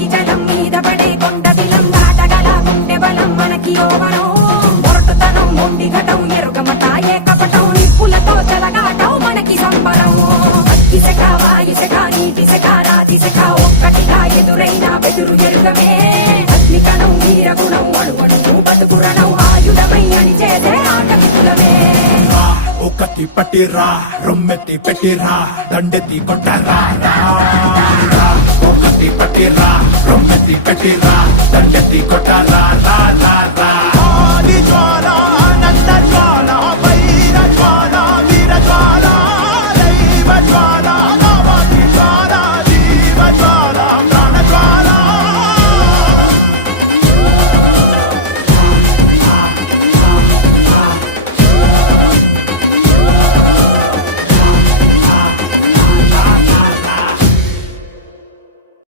అగ్గి జలం మీద పడే కొండ దిలం దాటగల గుండె బలం మనకి ఓవరం మొరటుతనం మొండి ఘటం ఎరుగమట ఏ కపటం నిప్పులతో చెలగాటం మనకి సంబరం అగ్గి శక వాయు శక నీటి శక రాతి శక ఒక్కటిగా ఎదురైన బెదురు ఎరుగమే అగ్ని కణం వీర గుణం అణువణువు బతుకురణం ఆయుధమై అని చేసే ఆటవికులమే ఒకటి పట్టిరా రొమ్మెత్తి పెట్టిరా దండెత్తి కొట్టరా ఒకటి పట్టిరా రొమ్మెత్తి పెట్టిరా దండెత్తి కొట్టరా